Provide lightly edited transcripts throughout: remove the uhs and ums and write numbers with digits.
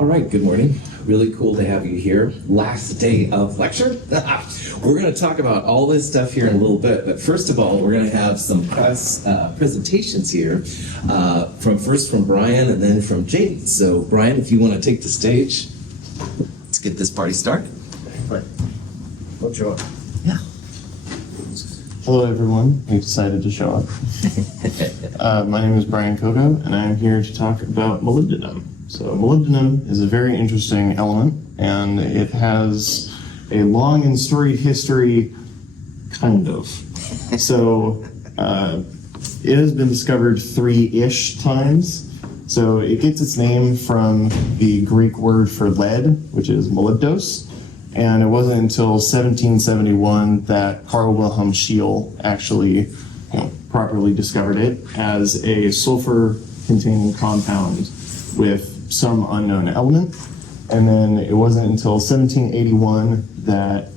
All right, good morning. Really cool to have you here. Last day of lecture. We're going to talk about all this stuff here in a little bit, but first of all, we're going to have some presentations here, first from Brian and then from Jaden. So Brian, if you want to take the stage, let's get this party started. Right. I'll show up. Yeah. Hello everyone, you decided to show up. My name is Brian Kogo, and I'm here to talk about molybdenum. So molybdenum is a very interesting element, and it has a long and storied history, kind of. So it has been discovered 3-ish times. So it gets its name from the Greek word for lead, which is molybdos. And it wasn't until 1771 that Carl Wilhelm Scheele actually properly discovered it as a sulfur-containing compound with some unknown element. And then it wasn't until 1781 that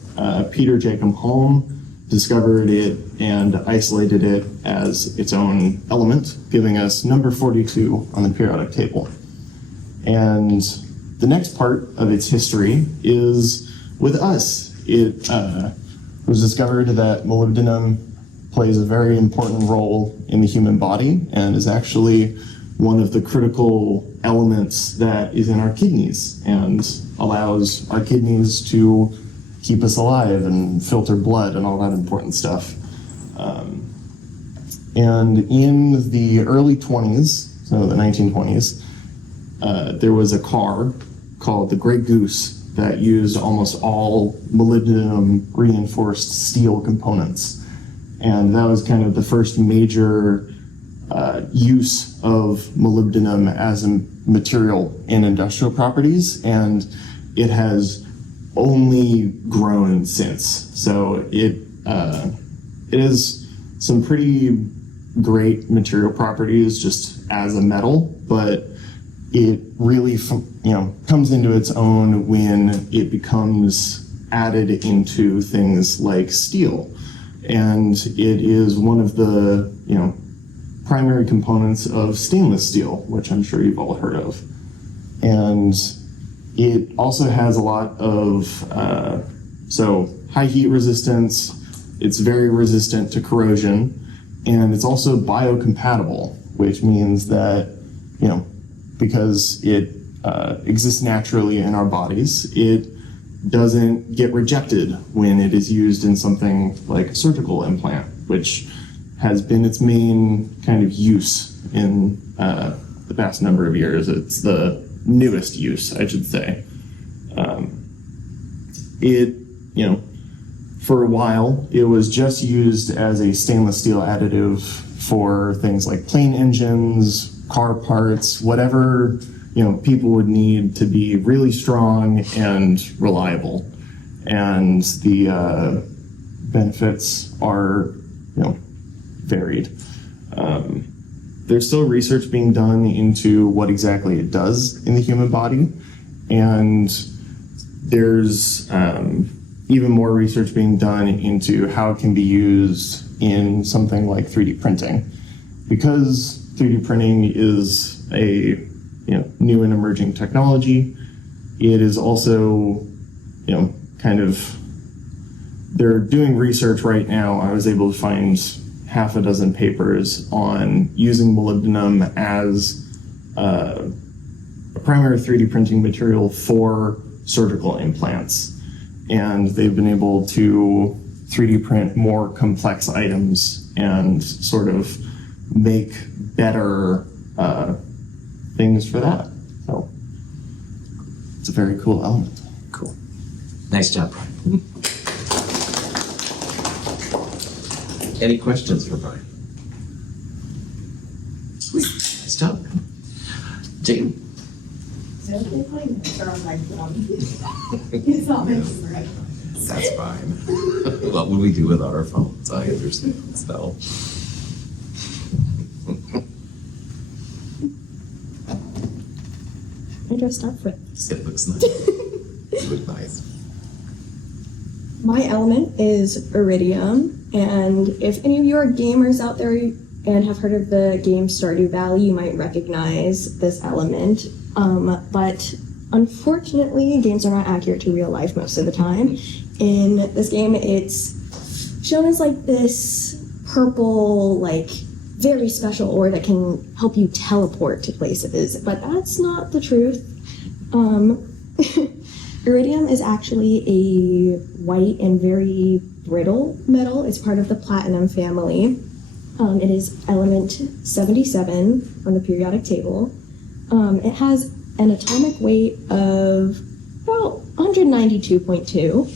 Peter Jacob Holm discovered it and isolated it as its own element, giving us number 42 on the periodic table. And the next part of its history is with us. It was discovered that molybdenum plays a very important role in the human body and is actually one of the critical elements that is in our kidneys and allows our kidneys to keep us alive and filter blood and all that important stuff. And in the early 20s, so the 1920s, there was a car called the Grey Goose that used almost all molybdenum reinforced steel components. And that was kind of the first major use of molybdenum as a material in industrial properties, and it has only grown since. So it has some pretty great material properties just as a metal, but it really comes into its own when it becomes added into things like steel. And it is one of the primary components of stainless steel, which I'm sure you've all heard of. And it also has a lot of high heat resistance. It's very resistant to corrosion, and it's also biocompatible, which means that because it exists naturally in our bodies, it doesn't get rejected when it is used in something like a surgical implant, which has been its main kind of use in the past number of years. It's the newest use, I should say. For a while, it was just used as a stainless steel additive for things like plane engines, car parts, whatever people would need to be really strong and reliable. And the benefits are varied. There's still research being done into what exactly it does in the human body, and there's even more research being done into how it can be used in something like 3D printing. Because 3D printing is a new and emerging technology, it is also they're doing research right now. I was able to find half a dozen papers on using molybdenum as a primary 3D printing material for surgical implants. And they've been able to 3D print more complex items and sort of make better things for that. So it's a very cool element. Cool. Nice job, Brian. Any questions for Brian? Sweet. Nice job. Jaden. It's not making right. That's fine. What would we do without our phones? I understand. So. Where do I start with? It looks nice. It looks nice. My element is iridium, and if any of you are gamers out there and have heard of the game Stardew Valley, you might recognize this element. But Unfortunately, games are not accurate to real life most of the time. In this game, it's shown as like this purple, like very special ore that can help you teleport to places, but that's not the truth. Iridium is actually a white and very brittle metal. It's part of the platinum family. It is element 77 on the periodic table. It has an atomic weight of about 192.2.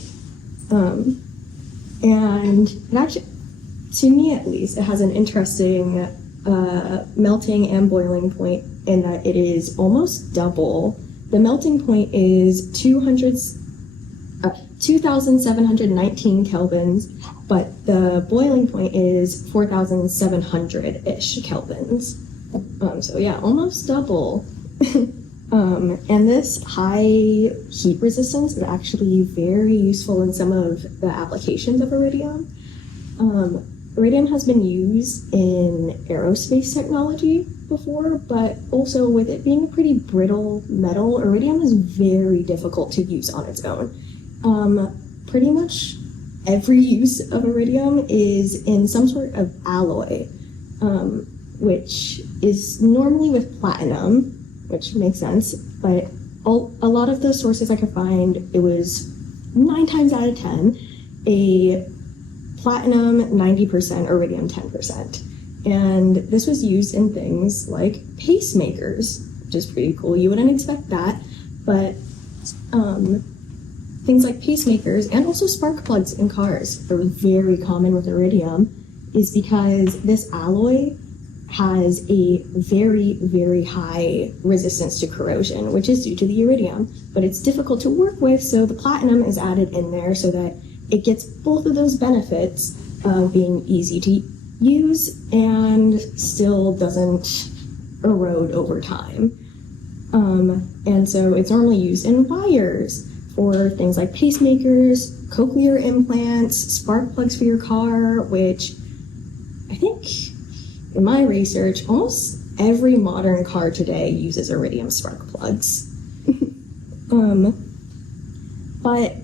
And it actually, to me at least, it has an interesting melting and boiling point in that it is almost double. The melting point is 2,719 kelvins, but the boiling point is 4,700-ish kelvins. So yeah, almost double. And this high heat resistance is actually very useful in some of the applications of iridium. Iridium has been used in aerospace technology before, but also with it being a pretty brittle metal, iridium is very difficult to use on its own. Pretty much every use of iridium is in some sort of alloy, which is normally with platinum, which makes sense, but a lot of the sources I could find, it was 9 times out of 10, a platinum 90%, iridium 10%. And this was used in things like pacemakers, which is pretty cool. You wouldn't expect that, but things like pacemakers and also spark plugs in cars are very common with iridium, is because this alloy has a very, very high resistance to corrosion, which is due to the iridium, but it's difficult to work with, so the platinum is added in there so that it gets both of those benefits of being easy to use and still doesn't erode over time. And so it's normally used in wires for things like pacemakers, cochlear implants, spark plugs for your car, which I think in my research, almost every modern car today uses iridium spark plugs. But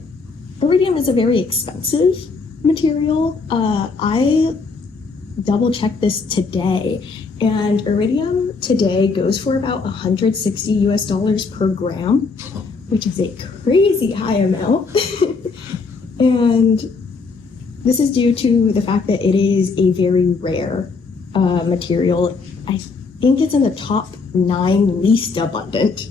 iridium is a very expensive material. I double-checked this today, and iridium today goes for about $160 per gram, which is a crazy high amount. And this is due to the fact that it is a very rare material. I think it's in the top 9 least abundant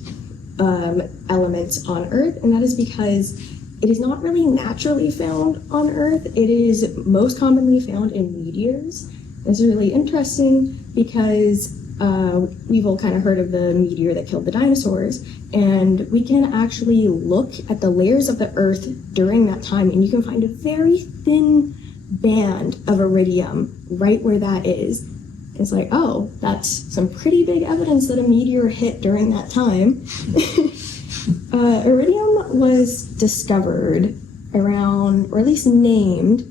elements on Earth, and that is because it is not really naturally found on Earth. It is most commonly found in meteors. This is really interesting because we've all kind of heard of the meteor that killed the dinosaurs, and we can actually look at the layers of the Earth during that time, and you can find a very thin band of iridium right where that is. It's like, oh, that's some pretty big evidence that a meteor hit during that time. Iridium was discovered around, or at least named,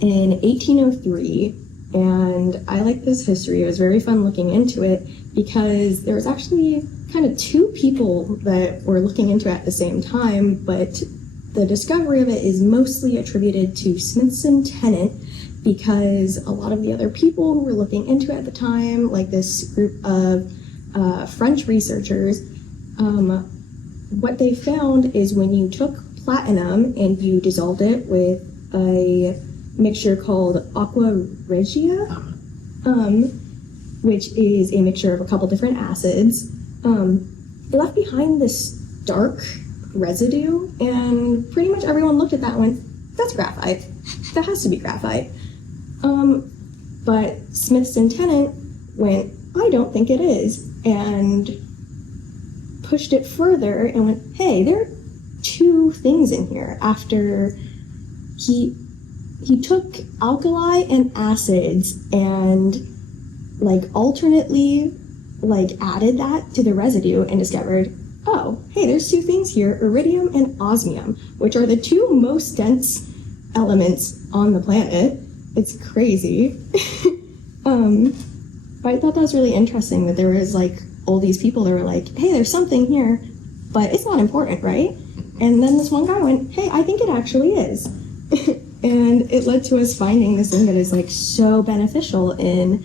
in 1803, and I like this history. It was very fun looking into it because there was actually kind of 2 people that were looking into it at the same time, but the discovery of it is mostly attributed to Smithson-Tennant, because a lot of the other people who were looking into it at the time, like this group of French researchers, what they found is when you took platinum and you dissolved it with a mixture called aqua regia, which is a mixture of a couple different acids, it left behind this dark residue, and pretty much everyone looked at that and went, that's graphite. That has to be graphite. But Smithson-Tennant went, I don't think it is, and pushed it further and went, hey, there are 2 things in here. After he took alkali and acids and like alternately like added that to the residue and discovered, oh, hey, there's 2 things here, iridium and osmium, which are the 2 most dense elements on the planet. It's crazy. But I thought that was really interesting that there was like all these people that were like, hey, there's something here. but it's not important, right? And then this one guy went, hey, I think it actually is. And it led to us finding this thing that is like so beneficial in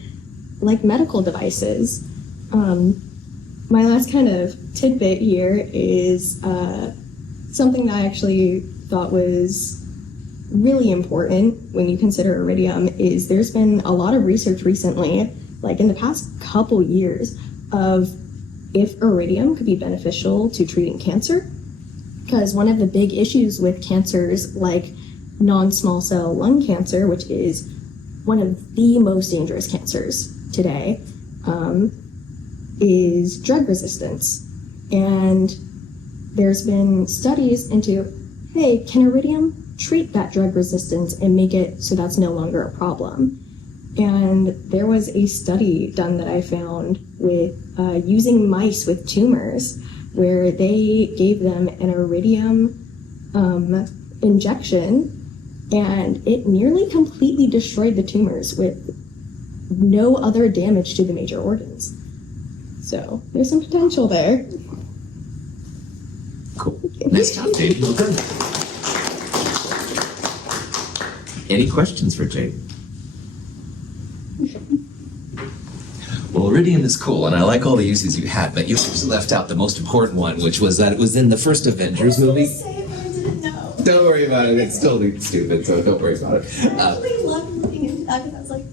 like medical devices. My last kind of tidbit here is something that I actually thought was really important when you consider iridium is there's been a lot of research recently, like in the past couple years, of if iridium could be beneficial to treating cancer. Because one of the big issues with cancers like non-small cell lung cancer, which is one of the most dangerous cancers today, is drug resistance. And there's been studies into, hey, can iridium treat that drug resistance and make it so that's no longer a problem? And there was a study done that I found with using mice with tumors, where they gave them an iridium injection, and it nearly completely destroyed the tumors with no other damage to the major organs. So there's some potential there. Cool. Nice job, Jade. Well done. Any questions for Jade? Well, iridium is cool, and I like all the uses you had, but you actually left out the most important one, which was that it was in the first Avengers movie. Say it, but I didn't know. Don't worry about it. It's still stupid, so don't worry about it. I actually loved looking into that because I was like,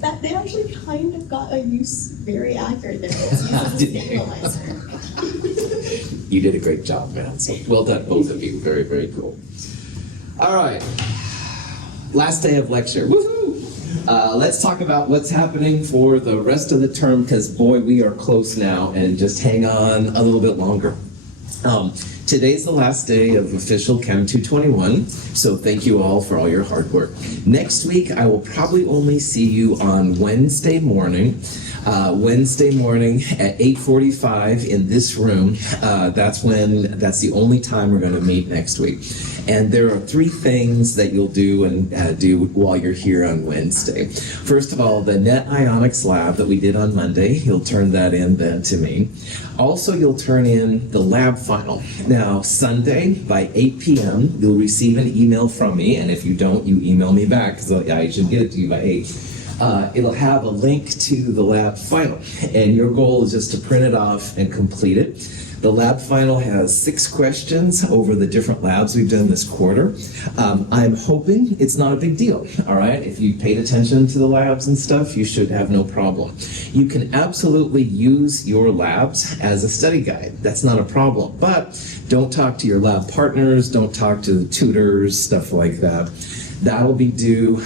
that they actually kind of got a use very accurate there. It's used as a stabilizer. You did a great job, man. So well done, both of you. Very, very cool. All right. Last day of lecture. Woohoo! Let's talk about what's happening for the rest of the term, because boy, we are close now, and just hang on a little bit longer. Today's the last day of official Chem 221, so thank you all for all your hard work. Next week, I will probably only see you on Wednesday morning. Wednesday morning at 8:45 in this room. That's the only time we're going to meet next week. And there are 3 things that you'll do and do while you're here on Wednesday. First of all, the net ionics lab that we did on Monday, you'll turn that in then to me. Also, you'll turn in the lab final. Now, Sunday by 8 p.m., you'll receive an email from me, and if you don't, you email me back, because I should get it to you by 8. It'll have a link to the lab final, and your goal is just to print it off and complete it. The lab final has 6 questions over the different labs we've done this quarter. I'm hoping it's not a big deal, all right? If you paid attention to the labs and stuff, you should have no problem. You can absolutely use your labs as a study guide. That's not a problem, but don't talk to your lab partners, don't talk to the tutors, stuff like that. That'll be due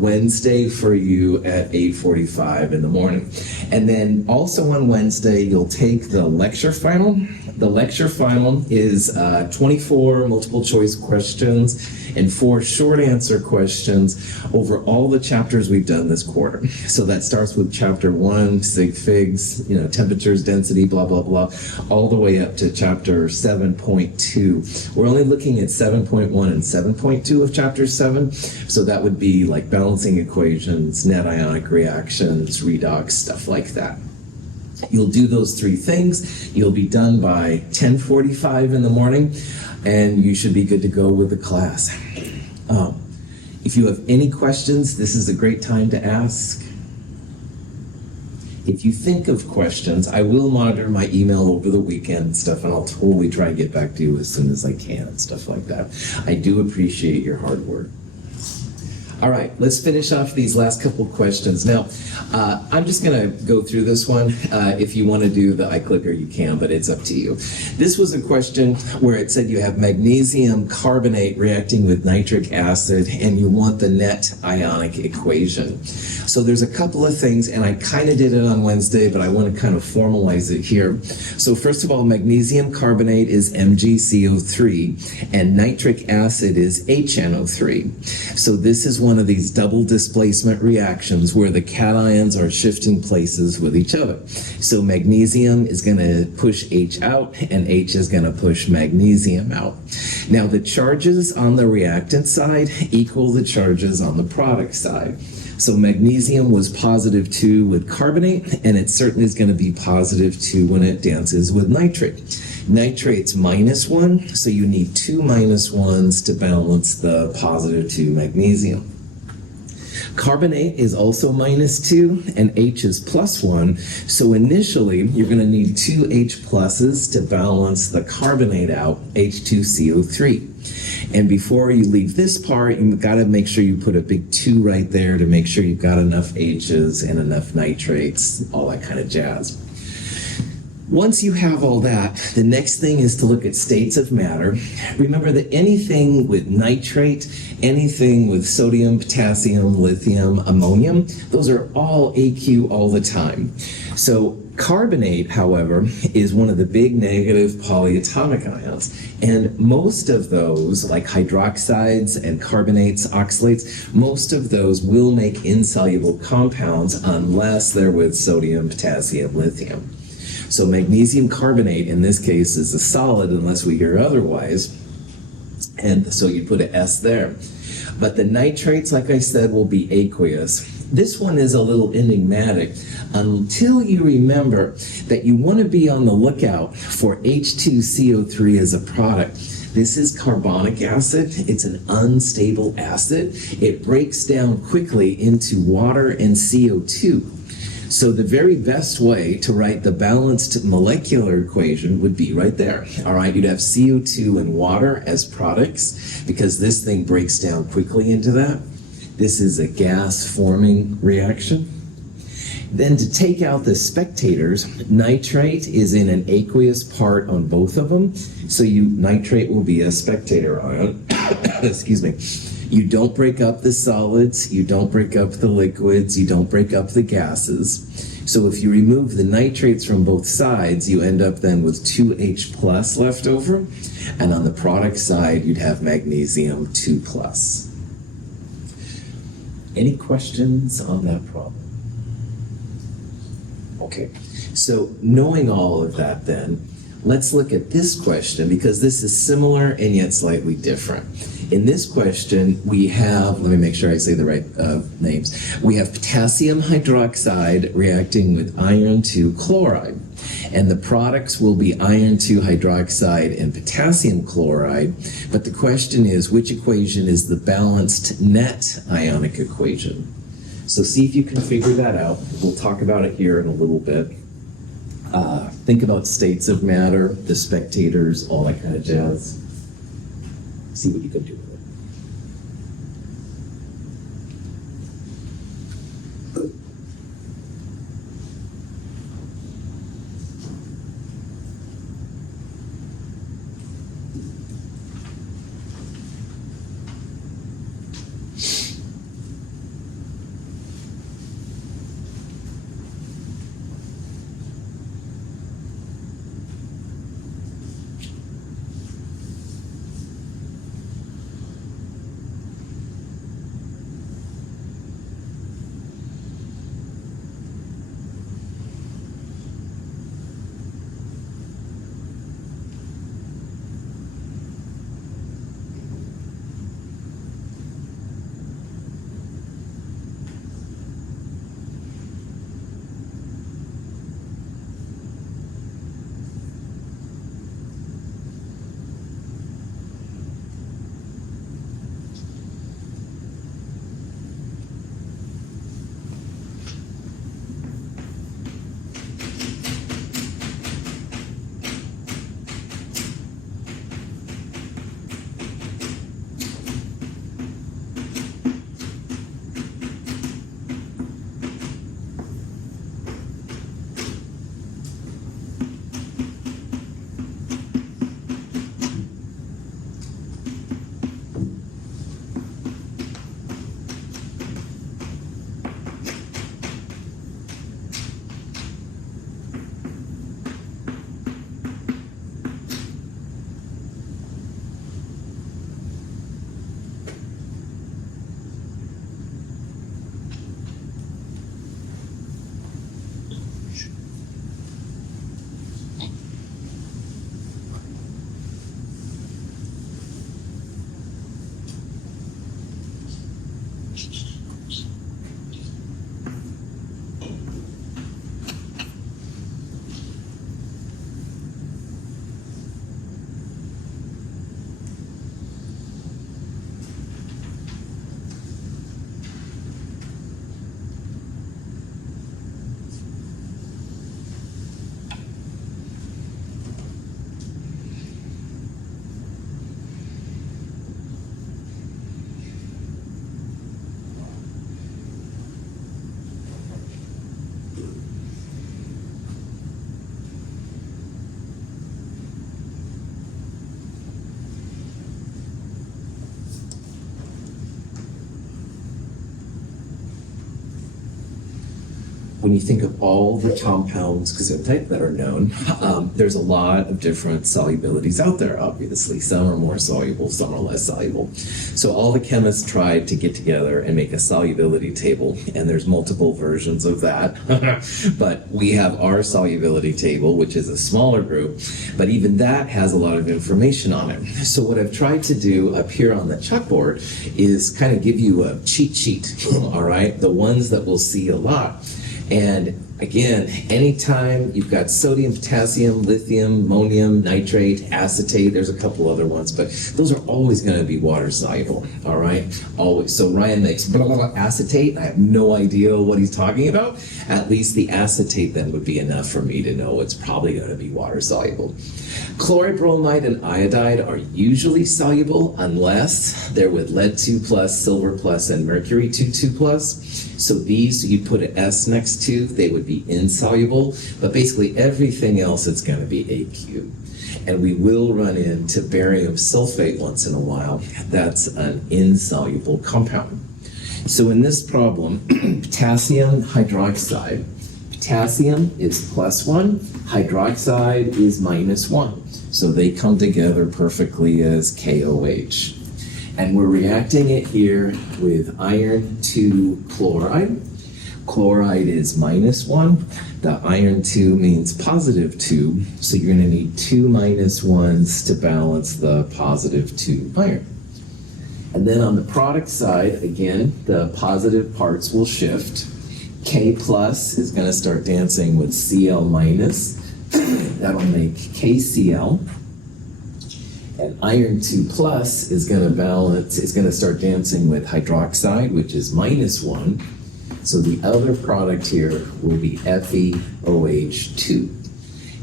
Wednesday for you at 8:45 in the morning. And then also on Wednesday, you'll take the lecture final. The lecture final is 24 multiple choice questions and 4 short answer questions over all the chapters we've done this quarter. So that starts with chapter 1, sig figs, temperatures, density, blah, blah, blah, all the way up to chapter 7.2. We're only looking at 7.1 and 7.2 of chapter 7. So that would be like balancing equations, net ionic reactions, redox, stuff like that. You'll do those 3 things. You'll be done by 10:45 in the morning, and you should be good to go with the class. If you have any questions, this is a great time to ask. If you think of questions, I will monitor my email over the weekend and stuff, and I'll totally try and get back to you as soon as I can and stuff like that. I do appreciate your hard work. All right, let's finish off these last couple questions. Now, I'm just going to go through this one. If you want to do the iClicker, you can, but it's up to you. This was a question where it said you have magnesium carbonate reacting with nitric acid, and you want the net ionic equation. So there's a couple of things, and I kind of did it on Wednesday, but I want to kind of formalize it here. So first of all, magnesium carbonate is MgCO3, and nitric acid is HNO3. So this is one of these double displacement reactions where the cations are shifting places with each other. So magnesium is going to push H out, and H is going to push magnesium out. Now the charges on the reactant side equal the charges on the product side. So magnesium was positive 2 with carbonate, and it certainly is going to be positive 2 when it dances with nitric. Nitrate's -1, so you need 2 -1s to balance the +2 magnesium. Carbonate is also -2 and H is +1, so initially you're going to need 2 H pluses to balance the carbonate out, H2CO3. And before you leave this part, you've got to make sure you put a big 2 right there to make sure you've got enough H's and enough nitrates, all that kind of jazz. Once you have all that, the next thing is to look at states of matter. Remember that anything with nitrate, anything with sodium, potassium, lithium, ammonium, those are all AQ all the time. So carbonate, however, is one of the big negative polyatomic ions. And most of those, like hydroxides and carbonates, oxalates, most of those will make insoluble compounds unless they're with sodium, potassium, lithium. So magnesium carbonate, in this case, is a solid unless we hear otherwise. And so you put an S there. But the nitrates, like I said, will be aqueous. This one is a little enigmatic until you remember that you want to be on the lookout for H2CO3 as a product. This is carbonic acid. It's an unstable acid. It breaks down quickly into water and CO2. So the very best way to write the balanced molecular equation would be right there. All right, you'd have CO2 and water as products because this thing breaks down quickly into that. This is a gas-forming reaction. Then to take out the spectators, nitrate is in an aqueous part on both of them. So nitrate will be a spectator ion. Excuse me. You don't break up the solids, you don't break up the liquids, you don't break up the gases. So if you remove the nitrates from both sides, you end up then with 2H plus left over. And on the product side, you'd have magnesium 2 plus. Any questions on that problem? Okay, so knowing all of that then, let's look at this question because this is similar and yet slightly different. In this question, we have, let me make sure I say the right names. We have potassium hydroxide reacting with iron 2 chloride. And the products will be iron 2 hydroxide and potassium chloride. But the question is, which equation is the balanced net ionic equation? So see if you can figure that out. We'll talk about it here in a little bit. Think about states of matter, the spectators, all that kind of jazz. See what you can do with it. when you think of all the compounds, gesundheit, that are known, there's a lot of different solubilities out there, obviously. Some are more soluble, some are less soluble. So all the chemists tried to get together and make a solubility table, and there's multiple versions of that. But we have our solubility table, which is a smaller group, but even that has a lot of information on it. So what I've tried to do up here on the chalkboard is kind of give you a cheat sheet, all right? The ones that we'll see a lot. And again, anytime you've got sodium, potassium, lithium, ammonium, nitrate, acetate, there's a couple other ones, but those are always going to be water soluble, all right? Always. So Ryan makes blah, blah, blah, acetate. I have no idea what he's talking about. At least the acetate then would be enough for me to know it's probably going to be water soluble. Chloride, bromide, and iodide are usually soluble unless they're with lead 2+, silver plus, and mercury 2+. So these you put an S next to, they would be insoluble, but basically everything else it's going to be AQ. And we will run into barium sulfate once in a while. That's an insoluble compound. So in this problem, potassium hydroxide, potassium is +1, hydroxide is -1. So they come together perfectly as KOH. And we're reacting it here with iron 2 chloride. Chloride is -1. The iron 2 means +2. So you're going to need 2 -1s to balance the +2 iron. And then on the product side, again, the positive parts will shift. K plus is going to start dancing with Cl minus. That'll make KCl. And iron 2 plus is going to start dancing with hydroxide, which is -1. So the other product here will be FeOH2.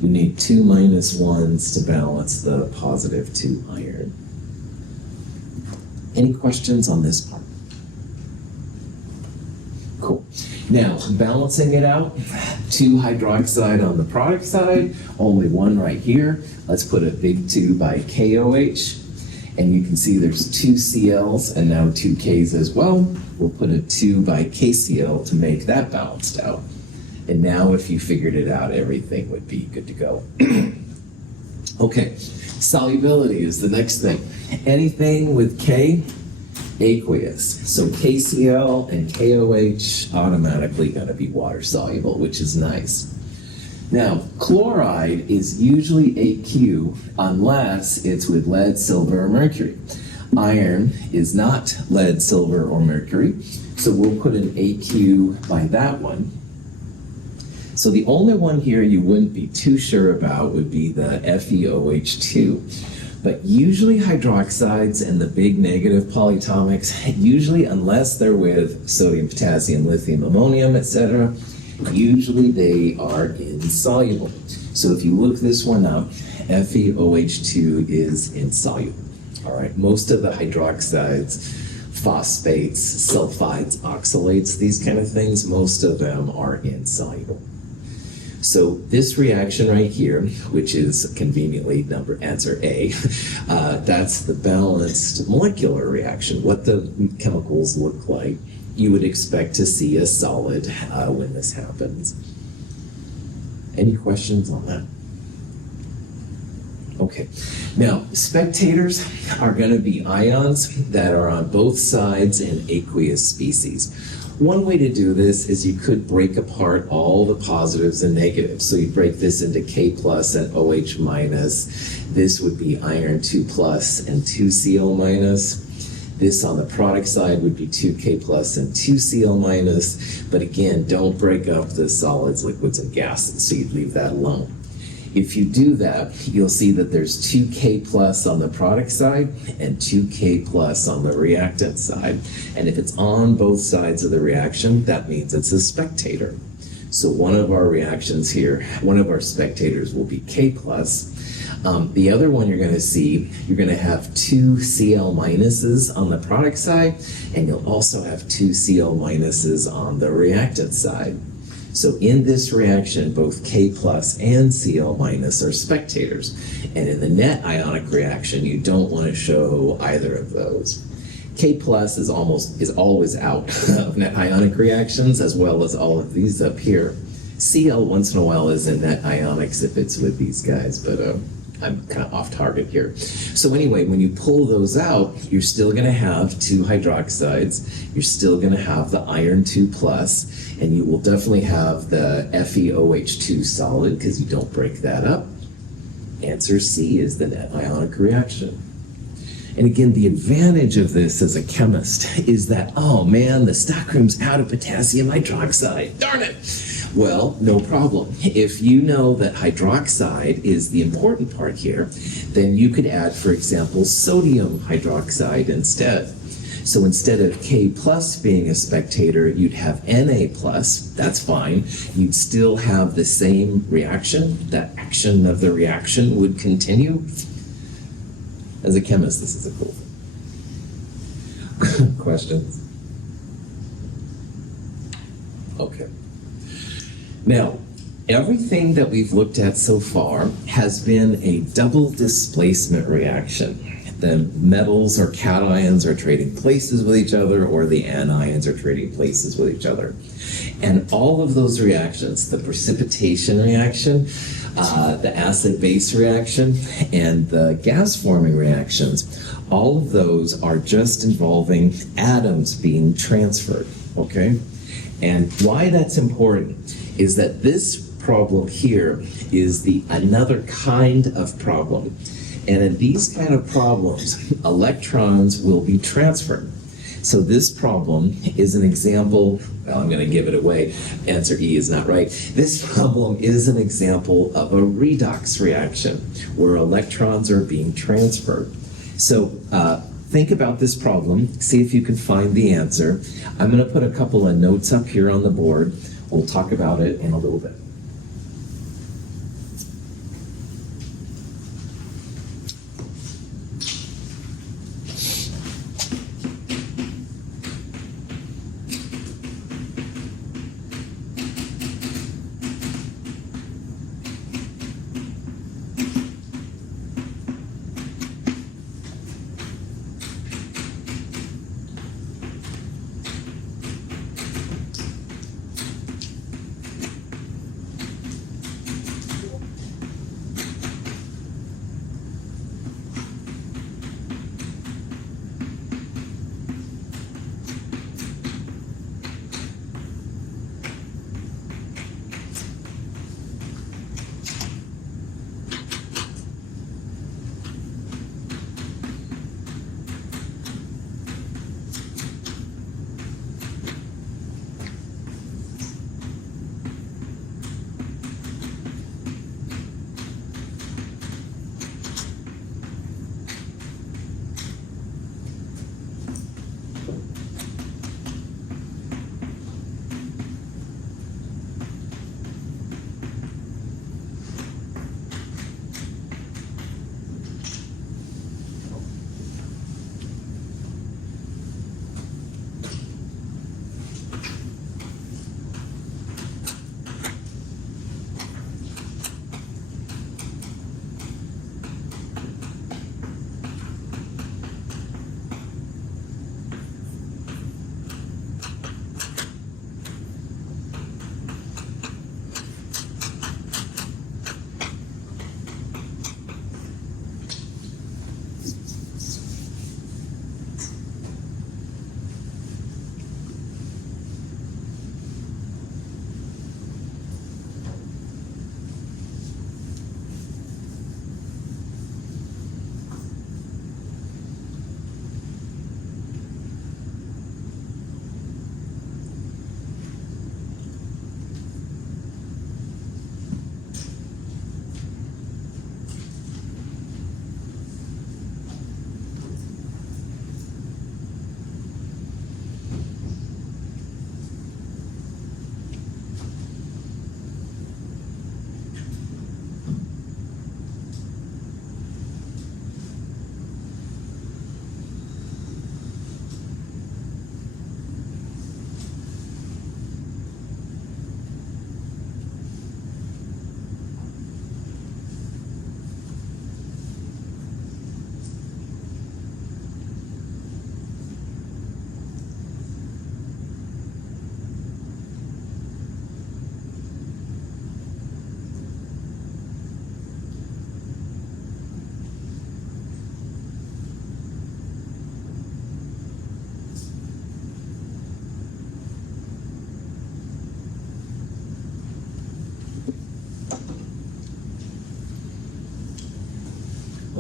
You need 2 -1s to balance the +2 iron. Any questions on this part? Cool. Now, balancing it out, 2 hydroxide on the product side, only 1 right here. Let's put a big 2 by KOH, and you can see there's 2 CLs and now 2 Ks as well. We'll put a 2 by KCl to make that balanced out. And now if you figured it out, everything would be good to go. Okay, solubility is the next thing. Anything with K, aqueous. So KCl and KOH automatically going to be water soluble, which is nice. Now, chloride is usually AQ unless it's with lead, silver, or mercury. Iron is not lead, silver, or mercury, so we'll put an AQ by that one. So the only one here you wouldn't be too sure about would be the FeOH2. But usually hydroxides and the big negative polyatomics, usually unless they're with sodium, potassium, lithium, ammonium, etc., usually they are insoluble. So if you look this one up, FeOH2 is insoluble. All right, most of the hydroxides, phosphates, sulfides, oxalates, these kind of things, most of them are insoluble. So this reaction right here, which is conveniently answer A, that's the balanced molecular reaction, what the chemicals look like. You would expect to see a solid when this happens. Any questions on that? Okay, now spectators are going to be ions that are on both sides in aqueous species. One way to do this is you could break apart all the positives and negatives. So you break this into K plus and OH minus. This would be iron 2 plus and 2 Cl minus. This on the product side would be 2K plus and 2 Cl minus. But again, don't break up the solids, liquids, and gases, so you'd leave that alone. If you do that, you'll see that there's 2K plus on the product side and 2K plus on the reactant side. And if it's on both sides of the reaction, that means it's a spectator. So one of our reactions here, one of our spectators will be K plus. The other one you're going to see, you're going to have 2 Cl minuses on the product side, and you'll also have 2 Cl minuses on the reactant side. So in this reaction, both K plus and Cl minus are spectators. And in the net ionic reaction, you don't want to show either of those. K plus is always out of net ionic reactions, as well as all of these up here. Cl once in a while is in net ionics if it's with these guys, but I'm kind of off target here. So anyway, when you pull those out, you're still going to have 2 hydroxides. You're still going to have the iron 2 plus, and you will definitely have the FeOH2 solid because you don't break that up. Answer C is the net ionic reaction. And again, the advantage of this as a chemist is that, oh man, the stockroom's out of potassium hydroxide. Darn it! Well, no problem. If you know that hydroxide is the important part here, then you could add, for example, sodium hydroxide instead. So instead of K plus being a spectator, you'd have Na plus. That's fine. You'd still have the same reaction. That action of the reaction would continue. As a chemist, this is a cool thing. Questions? Okay. Now, everything that we've looked at so far has been a double displacement reaction. The metals or cations are trading places with each other, or the anions are trading places with each other. And all of those reactions, the precipitation reaction, the acid-base reaction, and the gas-forming reactions, all of those are just involving atoms being transferred, okay? And why that's important is that this problem here is another kind of problem. And in these kind of problems, electrons will be transferred. So this problem is an example, well, I'm going to give it away. Answer E is not right. This problem is an example of a redox reaction where electrons are being transferred. So think about this problem, see if you can find the answer. I'm going to put a couple of notes up here on the board. We'll talk about it in a little bit.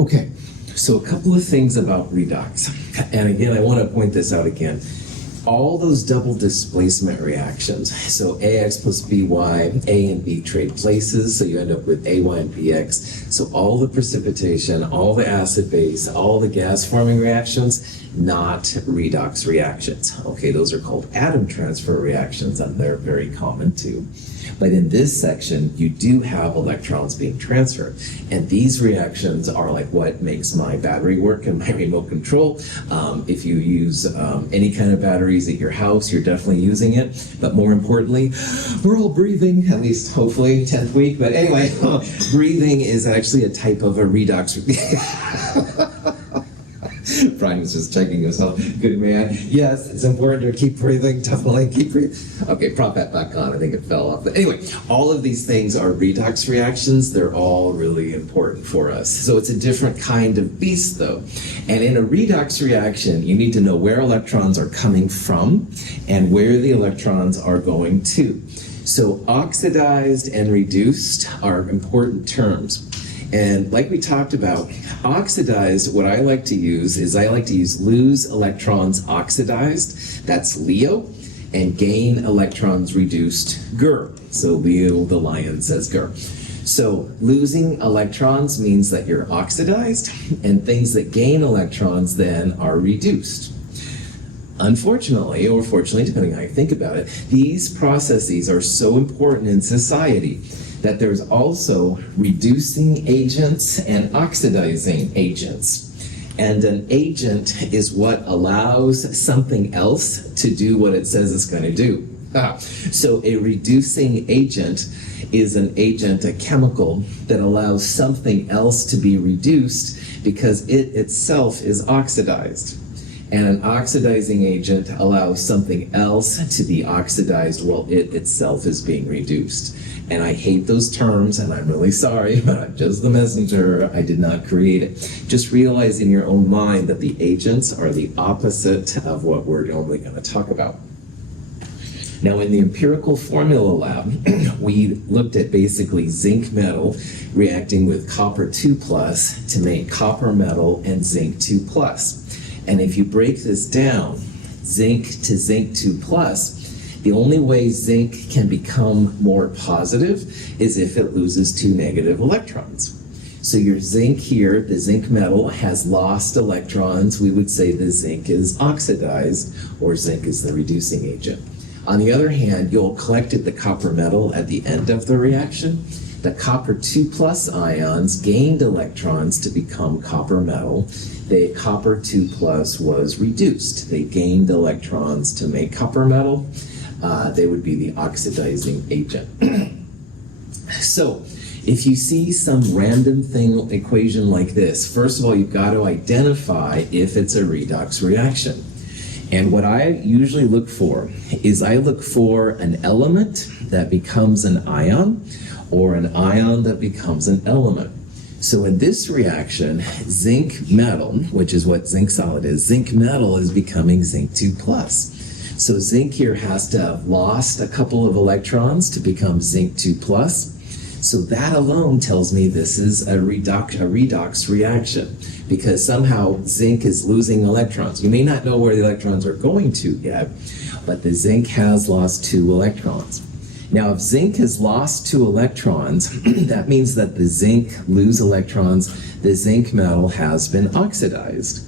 Okay, so a couple of things about redox. And again, I want to point this out again. All those double displacement reactions, so AX plus BY, A and B trade places, so you end up with AY and BX. So all the precipitation, all the acid base, all the gas forming reactions, not redox reactions. Okay, those are called atom transfer reactions, and they're very common too. But in this section, you do have electrons being transferred. And these reactions are like what makes my battery work and my remote control. If you use any kind of batteries at your house, you're definitely using it. But more importantly, we're all breathing, at least hopefully 10th week. But anyway, breathing is actually a type of a redox. Brian was just checking himself. Good man. Yes, it's important to keep breathing. Definitely keep breathing. Okay, prop that back on. I think it fell off. But anyway, all of these things are redox reactions. They're all really important for us. So it's a different kind of beast, though. And in a redox reaction, you need to know where electrons are coming from and where the electrons are going to. So oxidized and reduced are important terms. And like we talked about, oxidized, what I like to use is lose electrons oxidized, that's Leo, and gain electrons reduced, Ger. So Leo the lion says Ger. So losing electrons means that you're oxidized, and things that gain electrons then are reduced. Unfortunately, or fortunately, depending on how you think about it, these processes are so important in society that there's also reducing agents and oxidizing agents. And an agent is what allows something else to do what it says it's going to do. So a reducing agent is an agent, a chemical, that allows something else to be reduced because it itself is oxidized. And an oxidizing agent allows something else to be oxidized while it itself is being reduced. And I hate those terms, and I'm really sorry, but I'm just the messenger. I did not create it. Just realize in your own mind that the agents are the opposite of what we're normally going to talk about. Now, in the empirical formula lab, we looked at basically zinc metal reacting with copper 2 plus to make copper metal and zinc 2 plus. And if you break this down, zinc to zinc 2 plus, the only way zinc can become more positive is if it loses 2 negative electrons. So your zinc here, the zinc metal, has lost electrons. We would say the zinc is oxidized, or zinc is the reducing agent. On the other hand, you'll collected the copper metal at the end of the reaction. The copper 2 plus ions gained electrons to become copper metal. The copper 2 plus was reduced. They gained electrons to make copper metal. They would be the oxidizing agent. So, if you see some random thing equation like this, first of all, you've got to identify if it's a redox reaction. And what I usually look for is I look for an element that becomes an ion, or an ion that becomes an element. So in this reaction, zinc metal, which is what zinc solid is, zinc metal is becoming zinc 2 plus. So zinc here has to have lost a couple of electrons to become zinc 2 plus. So that alone tells me this is a redox reaction, because somehow zinc is losing electrons. You may not know where the electrons are going to yet, but the zinc has lost 2 electrons. Now, if zinc has lost 2 electrons, that means that the zinc lose electrons, the zinc metal has been oxidized.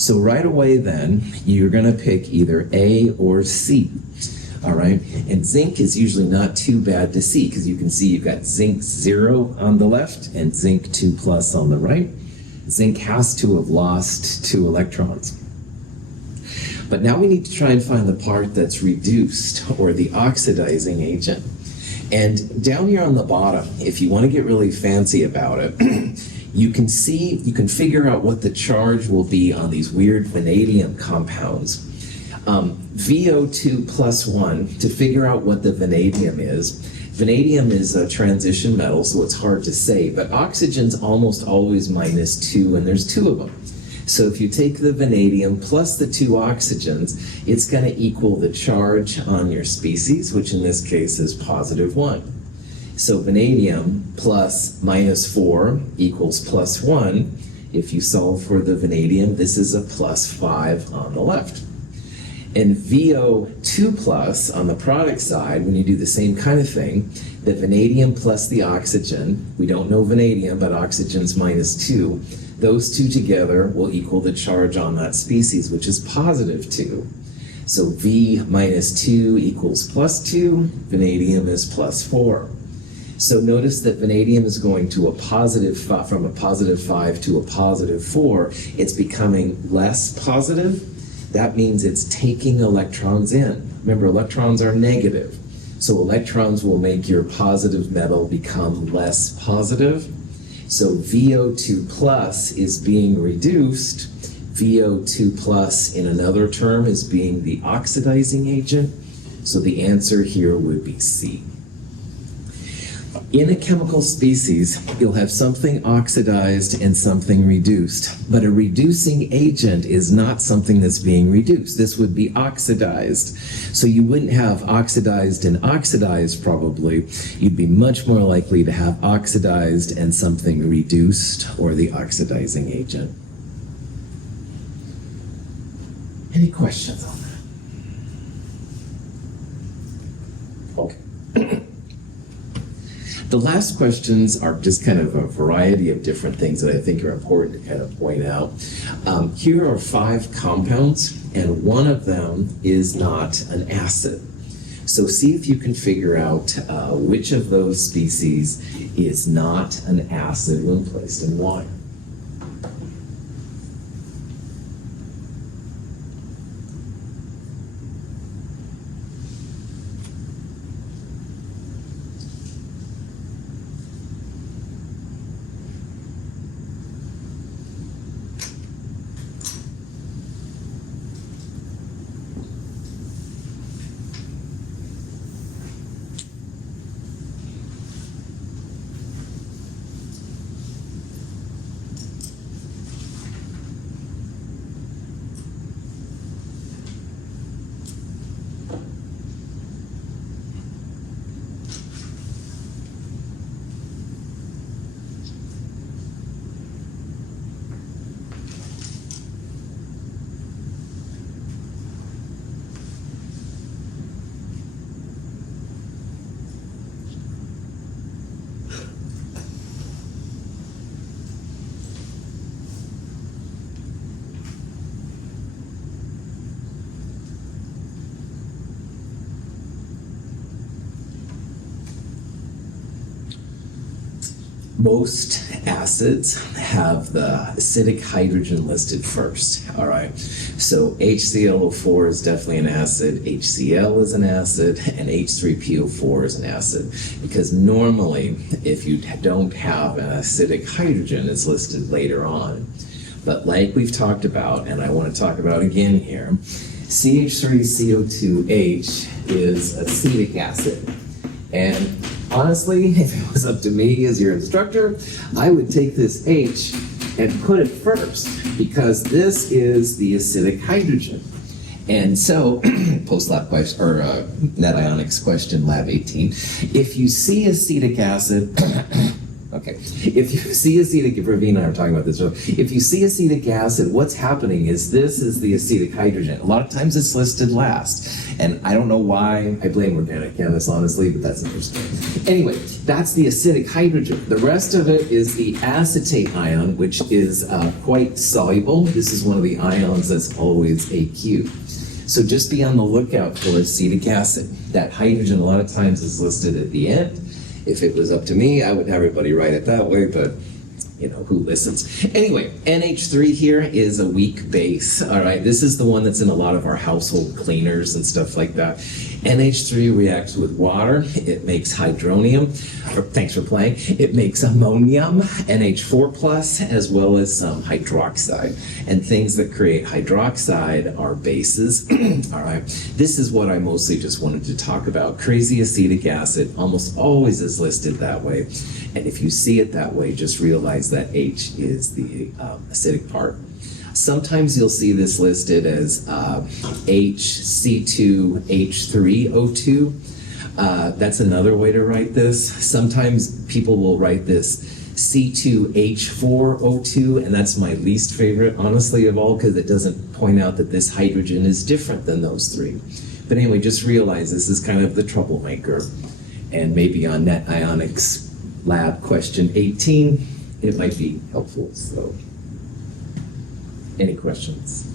So right away then, you're going to pick either A or C. All right, and zinc is usually not too bad to see, because you can see you've got zinc 0 on the left and zinc 2 plus on the right. Zinc has to have lost 2 electrons. But now we need to try and find the part that's reduced, or the oxidizing agent. And down here on the bottom, if you want to get really fancy about it, you can figure out what the charge will be on these weird vanadium compounds. VO2 plus 1, to figure out what the vanadium is. Vanadium is a transition metal, so it's hard to say, but oxygen's almost always -2, and there's 2 of them. So if you take the vanadium plus the 2 oxygens, it's going to equal the charge on your species, which in this case is +1. So vanadium plus -4 equals +1, If you solve for the vanadium, this is a +5 on the left. And VO2 plus on the product side, when you do the same kind of thing, the vanadium plus the oxygen, we don't know vanadium, but oxygen's -2, those two together will equal the charge on that species, which is +2. So V minus 2 equals +2, vanadium is +4. So notice that vanadium is going to from a +5 to a +4. It's becoming less positive. That means it's taking electrons in. Remember, electrons are negative. So electrons will make your positive metal become less positive. So VO2 plus is being reduced. VO2 plus in another term is being the oxidizing agent. So the answer here would be C. In a chemical species, you'll have something oxidized and something reduced, but a reducing agent is not something that's being reduced. This would be oxidized. So you wouldn't have oxidized and oxidized probably. You'd be much more likely to have oxidized and something reduced, or the oxidizing agent. Any questions on that? Okay. The last questions are just kind of a variety of different things that I think are important to kind of point out. Here are 5 compounds, and one of them is not an acid. So see if you can figure out which of those species is not an acid when placed in water. Most acids have the acidic hydrogen listed first, all right? So HClO4 is definitely an acid, HCl is an acid, and H3PO4 is an acid. Because normally, if you don't have an acidic hydrogen, it's listed later on. But like we've talked about, and I want to talk about again here, CH3CO2H is acetic acid. And honestly, if it was up to me as your instructor, I would take this H and put it first, because this is the acidic hydrogen. And so, post-lab question, or net ionics question, lab 18. If you see acetic acid, okay, if you see acetic, Ravina and I were talking about this, if you see acetic acid, what's happening is this is the acetic hydrogen. A lot of times it's listed last. And I don't know why I blame organic chemists, honestly, but that's interesting. Anyway, that's the acidic hydrogen. The rest of it is the acetate ion, which is quite soluble. This is one of the ions that's always aqueous. So just be on the lookout for acetic acid. That hydrogen a lot of times is listed at the end. If it was up to me, I would have everybody write it that way, but you know, who listens? Anyway, NH3 here is a weak base, all right? This is the one that's in a lot of our household cleaners and stuff like that. NH3 reacts with water. It makes hydronium, or thanks for playing. It makes ammonium, NH4+, as well as some hydroxide. And things that create hydroxide are bases, all right? This is what I mostly just wanted to talk about. Crazy acetic acid almost always is listed that way. And if you see it that way, just realize that H is the acidic part. Sometimes you'll see this listed as HC2H3O2. That's another way to write this. Sometimes people will write this C2H4O2, and that's my least favorite, honestly, of all, because it doesn't point out that this hydrogen is different than those three. But anyway, just realize this is kind of the troublemaker. And maybe on Net Ionics Lab question 18, it might be helpful. So, any questions?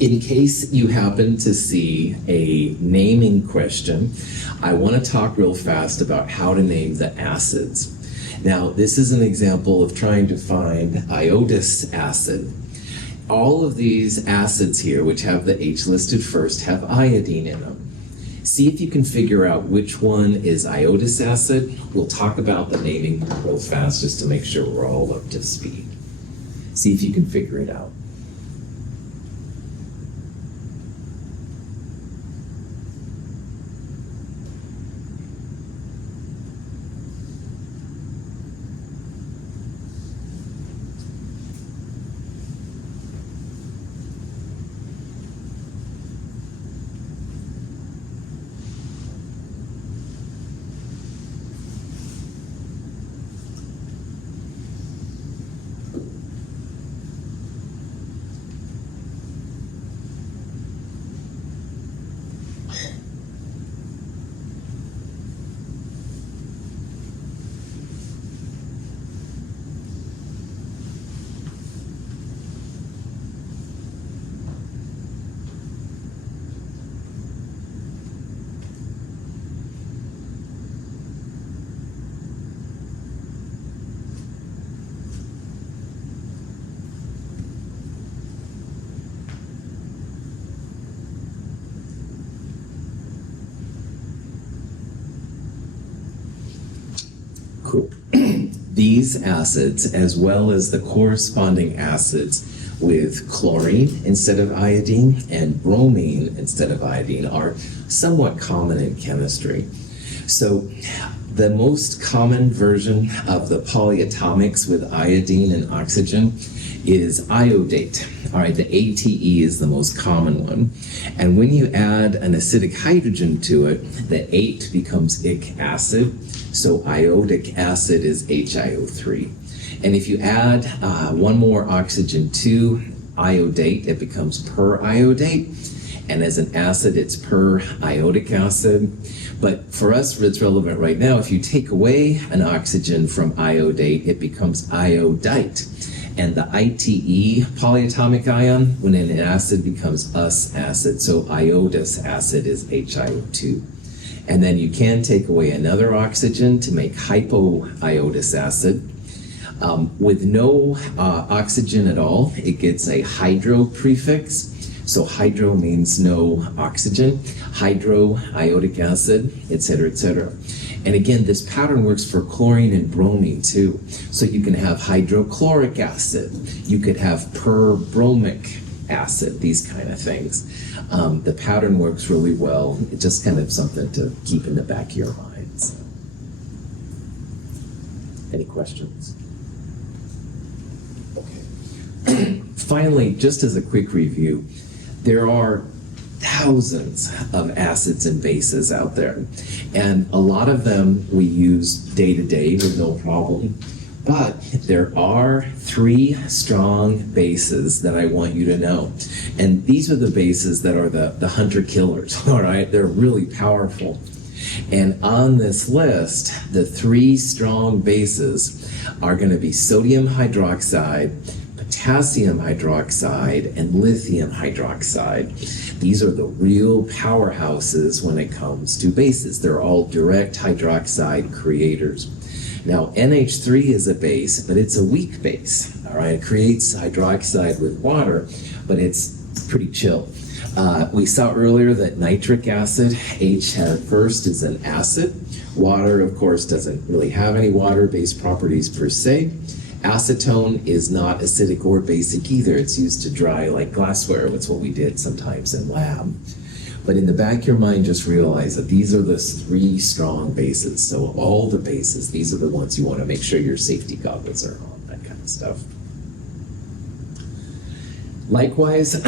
In case you happen to see a naming question, I want to talk real fast about how to name the acids. Now, this is an example of trying to find iodous acid. All of these acids here, which have the H listed first, have iodine in them. See if you can figure out which one is iodous acid. We'll talk about the naming real fast just to make sure we're all up to speed. See if you can figure it out. Cool. These acids, as well as the corresponding acids with chlorine instead of iodine and bromine instead of iodine, are somewhat common in chemistry. So the most common version of the polyatomics with iodine and oxygen is iodate. All right, the ATE is the most common one. And when you add an acidic hydrogen to it, the 8 becomes ic acid. So iodic acid is HiO3. And if you add one more oxygen to iodate, it becomes periodate. And as an acid, it's periodic acid. But for us, it's relevant right now. If you take away an oxygen from iodate, it becomes iodite. And the ITE polyatomic ion, when in an acid, becomes us acid. So iodous acid is HiO2. And then you can take away another oxygen to make hypoiodous acid. With no oxygen at all, it gets a hydro prefix. So hydro means no oxygen, hydroiodic acid, etc., etc. And again, this pattern works for chlorine and bromine too. So you can have hydrochloric acid, you could have perbromic acid, these kind of things. The pattern works really well. It's just kind of something to keep in the back of your minds. Any questions? Okay. Finally, just as a quick review, there are thousands of acids and bases out there, and a lot of them we use day to day with no problem. But there are 3 strong bases that I want you to know. And these are the bases that are the hunter killers, all right? They're really powerful. And on this list, the 3 strong bases are going to be sodium hydroxide, potassium hydroxide, and lithium hydroxide. These are the real powerhouses when it comes to bases. They're all direct hydroxide creators. Now, NH3 is a base, but it's a weak base, all right? It creates hydroxide with water, but it's pretty chill. We saw earlier that nitric acid, H first, is an acid. Water, of course, doesn't really have any water-based properties per se. Acetone is not acidic or basic either. It's used to dry like glassware. That's what we did sometimes in lab. But in the back of your mind, just realize that these are the 3 strong bases. So of all the bases, these are the ones you want to make sure your safety goggles are on, that kind of stuff. Likewise,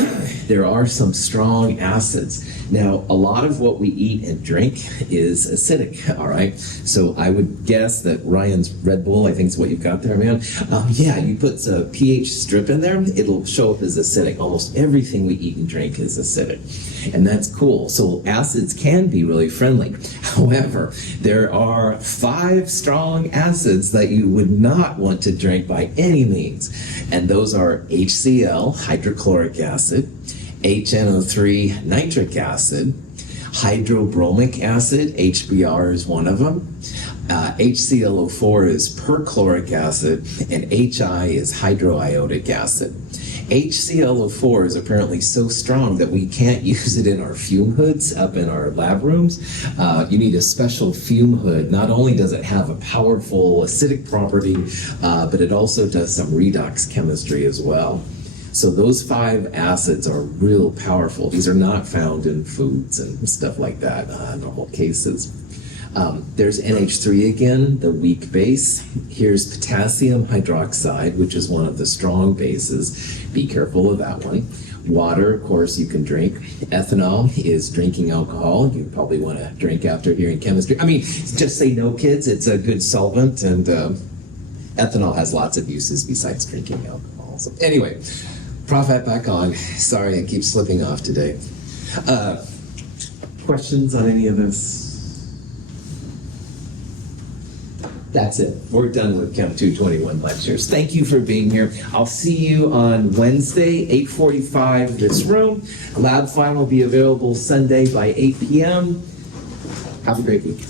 there are some strong acids. Now, a lot of what we eat and drink is acidic, all right? So I would guess that Ryan's Red Bull, I think is what you've got there, man. Yeah, you put a pH strip in there, it'll show up as acidic. Almost everything we eat and drink is acidic. And that's cool. So acids can be really friendly. However, there are 5 strong acids that you would not want to drink by any means. And those are HCl, hydrochloric acid, HNO3 nitric acid, hydrobromic acid, HBr is one of them, HClO4 is perchloric acid, and HI is hydroiodic acid. HClO4 is apparently so strong that we can't use it in our fume hoods up in our lab rooms. You need a special fume hood. Not only does it have a powerful acidic property, but it also does some redox chemistry as well. So those 5 acids are real powerful. These are not found in foods and stuff like that, normal cases. There's NH3 again, the weak base. Here's potassium hydroxide, which is one of the strong bases. Be careful of that one. Water, of course, you can drink. Ethanol is drinking alcohol. You probably want to drink after hearing chemistry. I mean, just say no, kids. It's a good solvent, and ethanol has lots of uses besides drinking alcohol. So anyway, Prophet back on. Sorry, I keep slipping off today. Questions on any of this? That's it. We're done with Chem 221 lectures. Thank you for being here. I'll see you on Wednesday, 8:45, this room. Lab file will be available Sunday by 8 p.m. Have a great week.